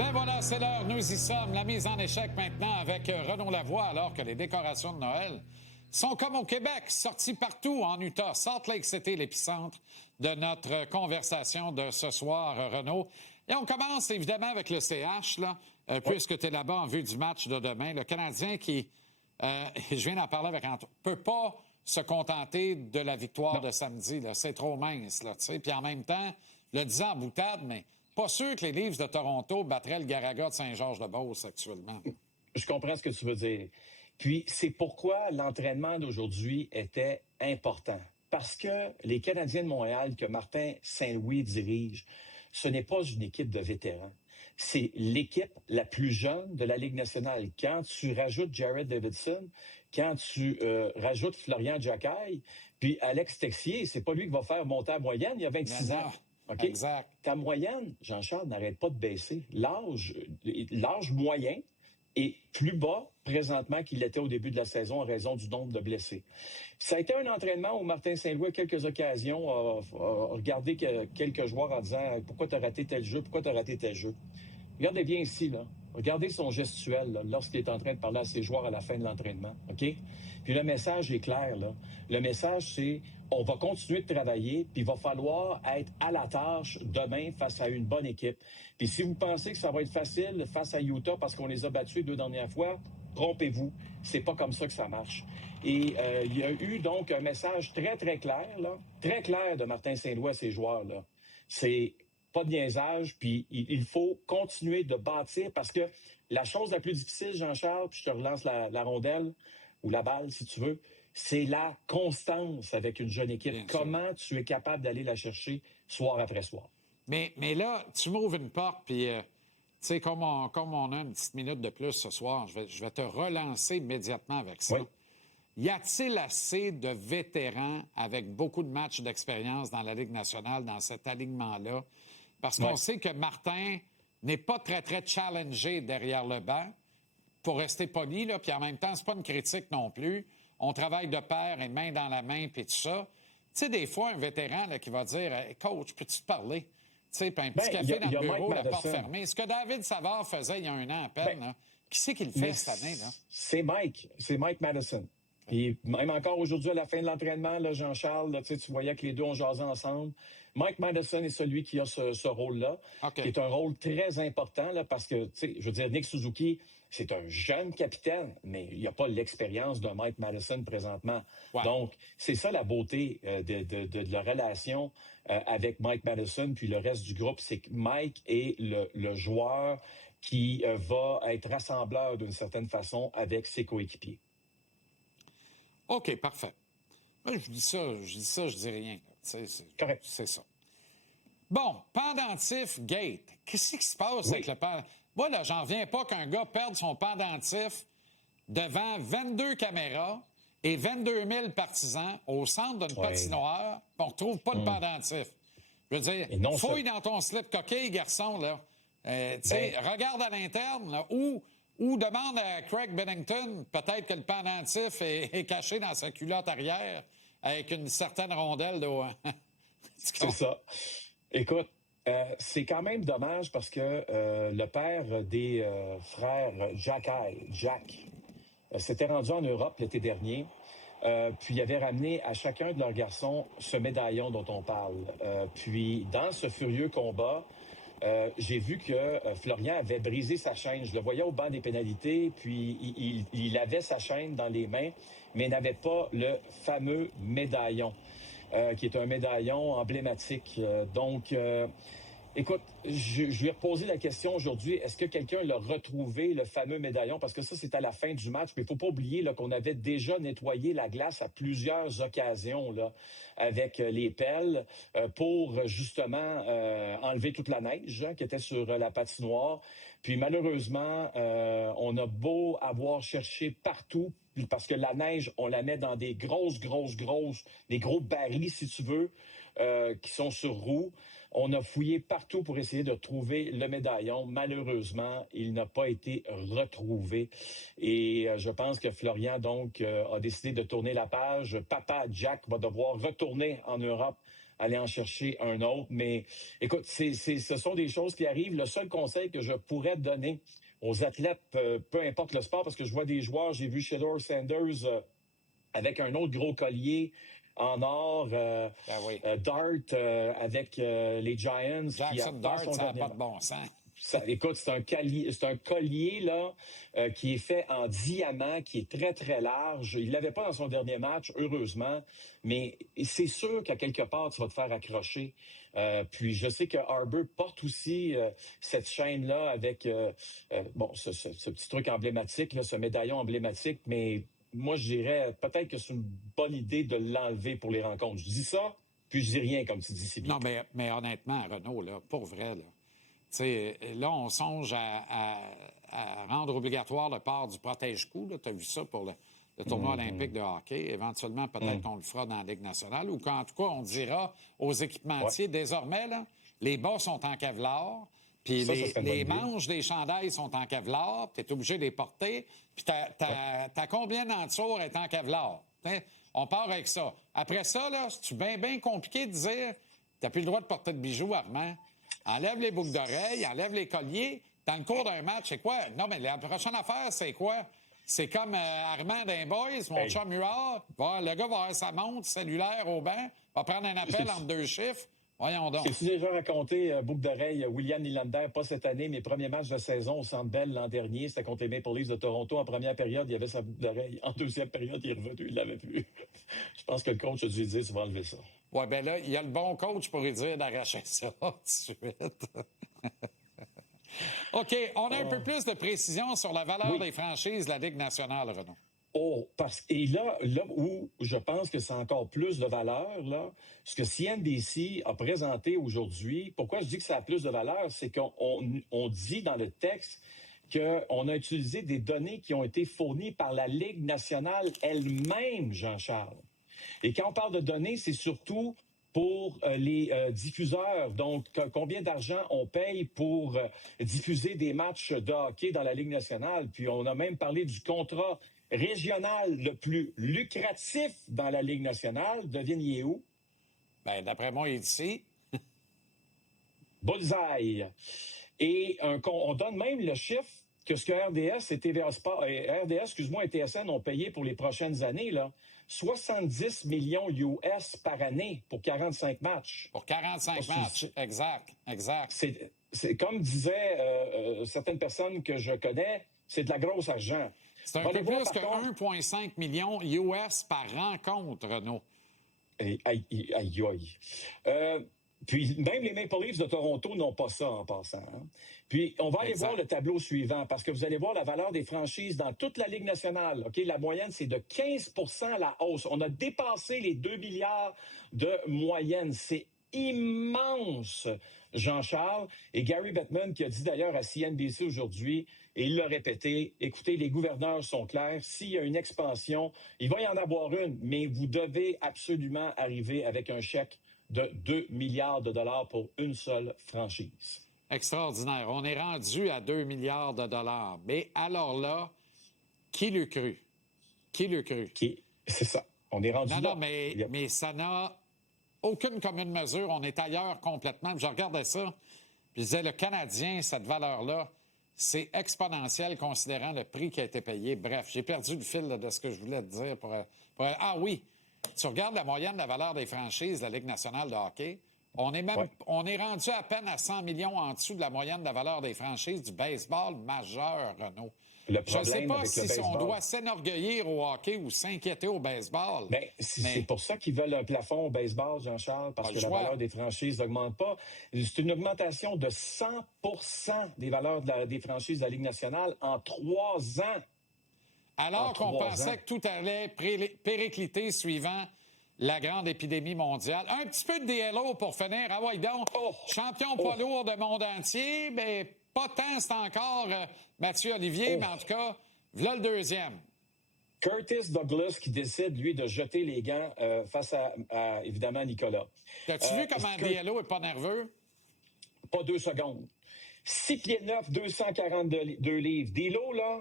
Ben voilà, c'est l'heure, nous y sommes. La mise en échec maintenant avec Renaud Lavoie, alors que les décorations de Noël sont comme au Québec, sorties partout en Utah. Salt Lake City, l'épicentre de notre conversation de ce soir, Renaud. Et on commence évidemment avec le CH, là, puisque tu es là-bas en vue du match de demain. Le Canadien qui, je viens d'en parler avec Antoine, peut pas se contenter de la victoire de samedi. Là. C'est trop mince, là, tu sais. Puis en même temps, le disant en boutade, mais pas sûr que les Leafs de Toronto battraient le Garaga de Saint-Georges-de-Beauce actuellement. Je comprends ce que tu veux dire. Puis, c'est pourquoi l'entraînement d'aujourd'hui était important. Parce que les Canadiens de Montréal que Martin Saint-Louis dirige, ce n'est pas une équipe de vétérans. C'est l'équipe la plus jeune de la Ligue nationale. Quand tu rajoutes Jared Davidson, quand tu rajoutes Florian Jacquet, puis Alex Texier, c'est pas lui qui va faire monter la moyenne, il y a 26 ans. Okay? Exact. Ta moyenne, Jean-Charles, n'arrête pas de baisser. L'âge moyen est plus bas présentement qu'il l'était au début de la saison en raison du nombre de blessés. Ça a été un entraînement où Martin Saint-Louis, à quelques occasions, a regardé quelques joueurs en disant « Pourquoi t'as raté tel jeu? Pourquoi t'as raté tel jeu? » Regardez bien ici, là. Regardez son gestuel là, lorsqu'il est en train de parler à ses joueurs à la fin de l'entraînement. OK? Puis le message est clair, là. Le message, c'est on va continuer de travailler, puis il va falloir être à la tâche demain face à une bonne équipe. Puis si vous pensez que ça va être facile face à Utah parce qu'on les a battus les 2 dernières fois, trompez-vous. C'est pas comme ça que ça marche. Et il y a eu donc un message très, très clair, là, très clair de Martin Saint-Louis à ses joueurs, là. C'est pas de niaisage, puis il faut continuer de bâtir parce que la chose la plus difficile, Jean-Charles, puis je te relance la rondelle ou la balle, si tu veux, c'est la constance avec une jeune équipe. Bien Comment sûr. Tu es capable d'aller la chercher soir après soir. Mais là, tu m'ouvres une porte, puis tu sais, comme on a une petite minute de plus ce soir, je vais te relancer immédiatement avec ça. Oui. Y a-t-il assez de vétérans avec beaucoup de matchs d'expérience dans la Ligue nationale, dans cet alignement-là? Parce qu'on sait que Martin n'est pas très, très challengé derrière le banc pour rester poli, là, puis en même temps, c'est pas une critique non plus. On travaille de pair et main dans la main, puis tout ça. Tu sais, des fois, un vétéran là, qui va dire hey, « Coach, peux-tu te parler? » Tu sais, puis un petit café dans le bureau, la porte fermée. Ce que David Savard faisait il y a 1 an à peine, là, qui c'est qui le fait cette année? Là? C'est Mike Madison. Puis même encore aujourd'hui, à la fin de l'entraînement, là, Jean-Charles, là, tu voyais que les deux ont jasé ensemble. Mike Madison est celui qui a ce rôle-là, qui est un rôle très important là, parce que, je veux dire, Nick Suzuki, c'est un jeune capitaine, mais il n'y a pas l'expérience d'un Mike Madison présentement. Ouais. Donc, c'est ça la beauté de la relation avec Mike Madison puis le reste du groupe, c'est que Mike est le joueur qui va être rassembleur d'une certaine façon avec ses coéquipiers. OK, parfait. Moi, je dis ça, je dis rien. C'est ça. Bon, pendentif gate. Qu'est-ce qui se passe avec le pendentif? Moi, là, j'en reviens pas qu'un gars perde son pendentif devant 22 caméras et 22 000 partisans au centre d'une patinoire, puis on retrouve pas le pendentif. Je veux dire, fouille dans ton slip coquille, garçon, là. Regarde à l'interne, là, ou demande à Craig Bennington, peut-être que le pendentif est caché dans sa culotte arrière avec une certaine rondelle de... C'est ça. Écoute, c'est quand même dommage parce que le père des frères Jack, s'était rendu en Europe l'été dernier. Puis il avait ramené à chacun de leurs garçons ce médaillon dont on parle. Puis dans ce furieux combat, j'ai vu que Florian avait brisé sa chaîne. Je le voyais au banc des pénalités, puis il avait sa chaîne dans les mains, mais n'avait pas le fameux médaillon, qui est un médaillon emblématique. Écoute, je lui ai reposé la question aujourd'hui, est-ce que quelqu'un l'a retrouvé, le fameux médaillon? Parce que ça, c'est à la fin du match. Mais il faut pas oublier là, qu'on avait déjà nettoyé la glace à plusieurs occasions là, avec les pelles pour justement enlever toute la neige qui était sur la patinoire. Puis malheureusement, on a beau avoir cherché partout, parce que la neige, on la met dans des grosses, des gros barils, si tu veux, qui sont sur roues. On a fouillé partout pour essayer de trouver le médaillon. Malheureusement, il n'a pas été retrouvé. Et je pense que Florian, donc, a décidé de tourner la page. Papa Jack va devoir retourner en Europe aller en chercher un autre. Mais écoute, ce sont des choses qui arrivent. Le seul conseil que je pourrais donner aux athlètes, peu importe le sport, parce que je vois des joueurs, j'ai vu Shedeur Sanders avec un autre gros collier en or, Dart avec les Giants. Jackson Dart, ça n'a pas de bon sens. Écoute, c'est un collier là qui est fait en diamant, qui est très, très large. Il l'avait pas dans son dernier match, heureusement, mais c'est sûr qu'à quelque part, tu vas te faire accrocher. Puis je sais que Harbour porte aussi cette chaîne-là avec ce petit truc emblématique, là, ce médaillon emblématique, mais moi, je dirais peut-être que c'est une bonne idée de l'enlever pour les rencontres. Je dis ça, puis je dis rien, comme tu dis si bien. Non, mais honnêtement, Renaud, là, pour vrai, là, t'sais, là, on songe à rendre obligatoire le port du protège-cou. Tu as vu ça pour le tournoi olympique de hockey. Éventuellement, peut-être qu'on le fera dans la Ligue nationale ou qu'en tout cas, on dira aux équipementiers, désormais, là, les bas sont en Kevlar, puis les manches des chandails sont en Kevlar, tu es obligé de les porter, puis ta combien d'entours est en Kevlar. T'sais, on part avec ça. Après ça, là, c'est bien compliqué de dire tu n'as plus le droit de porter de bijoux, Armand. Enlève les boucles d'oreilles, enlève les colliers. Dans le cours d'un match, c'est quoi? Non, mais la prochaine affaire, c'est quoi? C'est comme Armand d'un Boys, mon chum Huard. Le gars va avoir sa montre cellulaire au banc, va prendre un appel entre deux chiffres. Voyons donc. J'ai déjà raconté, boucle d'oreille, William Nylander, pas cette année, mais premier match de saison au Centre Bell l'an dernier, c'était contre les Maple Leafs de Toronto. En première période, il y avait sa boucle d'oreille. En deuxième période, il est revenu, il l'avait plus. Je pense que le coach a dû lui dire, tu vas enlever ça. Oui, bien là, il y a le bon coach pour lui dire d'arracher ça tout de suite. OK, on a un peu plus de précision sur la valeur des franchises de la Ligue nationale, Renaud. Et là où je pense que c'est encore plus de valeur, là, ce que CNBC a présenté aujourd'hui, pourquoi je dis que ça a plus de valeur, c'est qu'on dit dans le texte qu'on a utilisé des données qui ont été fournies par la Ligue nationale elle-même, Jean-Charles. Et quand on parle de données, c'est surtout pour les diffuseurs. Donc, combien d'argent on paye pour diffuser des matchs de hockey dans la Ligue nationale. Puis, on a même parlé du contrat régional le plus lucratif dans la Ligue nationale. Devinez où? Bien, d'après moi, il est ici. Bullseye. Et on donne même le chiffre que ce que RDS et TVA Sport, RDS, et TSN ont payé pour les prochaines années, là. 70 millions US par année pour 45 matchs. Pour 45 matchs, exact. C'est comme disaient certaines personnes que je connais, c'est de la grosse argent. C'est un peu plus que 1,5 million US par rencontre, Renaud. Aïe. Puis même les Maple Leafs de Toronto n'ont pas ça en passant. Hein. Puis on va aller voir le tableau suivant parce que vous allez voir la valeur des franchises dans toute la Ligue nationale. Ok, la moyenne, c'est de 15 % la hausse. On a dépassé les 2 milliards de moyenne. C'est immense, Jean-Charles. Et Gary Bettman qui a dit d'ailleurs à CNBC aujourd'hui, et il l'a répété, écoutez, les gouverneurs sont clairs. S'il y a une expansion, il va y en avoir une, mais vous devez absolument arriver avec un chèque de 2 milliards de dollars pour une seule franchise. Extraordinaire. On est rendu à 2 milliards de dollars. Mais alors là, qui l'eût cru? C'est ça. On est rendu là. Non, mais ça n'a aucune commune mesure. On est ailleurs complètement. Je regardais ça, puis je disais, le Canadien, cette valeur-là, c'est exponentiel considérant le prix qui a été payé. Bref, j'ai perdu le fil de ce que je voulais te dire. Ah oui! Tu regardes la moyenne de la valeur des franchises de la Ligue nationale de hockey, on est rendu à peine à 100 millions en dessous de la moyenne de la valeur des franchises du baseball majeur, Renaud. Je ne sais pas si on doit s'enorgueillir au hockey ou s'inquiéter au baseball. C'est pour ça qu'ils veulent un plafond au baseball, Jean-Charles, parce que la valeur des franchises n'augmente pas. C'est une augmentation de 100 % des valeurs des franchises de la Ligue nationale en 3 ans. Alors qu'on pensait que tout allait péricliter suivant la grande épidémie mondiale. Un petit peu de DLO pour finir. Ah ouais, donc, champion poids lourd de monde entier, mais pas tant, c'est encore Mathieu Olivier, mais en tout cas, voilà le deuxième. Curtis Douglas qui décide, lui, de jeter les gants face à évidemment, Nicolas. As-tu vu comment DLO n'est pas nerveux? Pas 2 secondes. 6 pieds 9, 242 livres. DLO, là,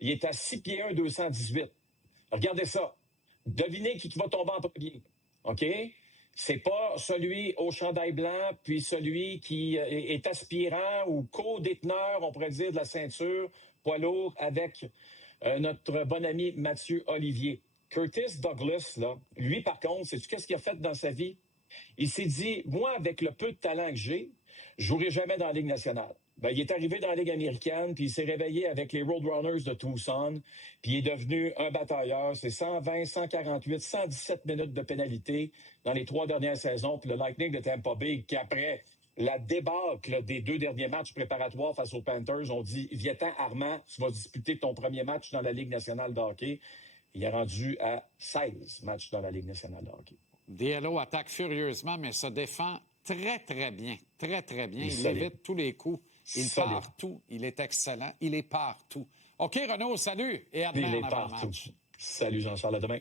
il est à 6 pieds 1, 218. Regardez ça. Devinez qui va tomber en premier. OK? C'est pas celui au chandail blanc, puis celui qui est aspirant ou co-déteneur, on pourrait dire, de la ceinture poids lourd avec notre bon ami Mathieu Olivier. Curtis Douglas, là, lui, par contre, sais-tu qu'est-ce qu'il a fait dans sa vie? Il s'est dit, moi, avec le peu de talent que j'ai, je jouerai jamais dans la Ligue nationale. Ben, il est arrivé dans la Ligue américaine, puis il s'est réveillé avec les Roadrunners de Tucson, puis il est devenu un batailleur. C'est 120, 148, 117 minutes de pénalité dans les 3 dernières saisons. Puis le Lightning de Tampa Bay, qui après la débâcle des 2 derniers matchs préparatoires face aux Panthers, ont dit, viens-t'en Armand, tu vas disputer ton premier match dans la Ligue nationale de hockey. Il est rendu à 16 matchs dans la Ligue nationale de hockey. DLO attaque furieusement, mais se défend très, très bien. Très, très bien. Il solide. évite tous les coups. Il Solide. partout. Il est excellent. Il est partout. OK, Renaud, salut. Et à demain Il est en partout. avant-match. Salut Jean-Charles, à demain.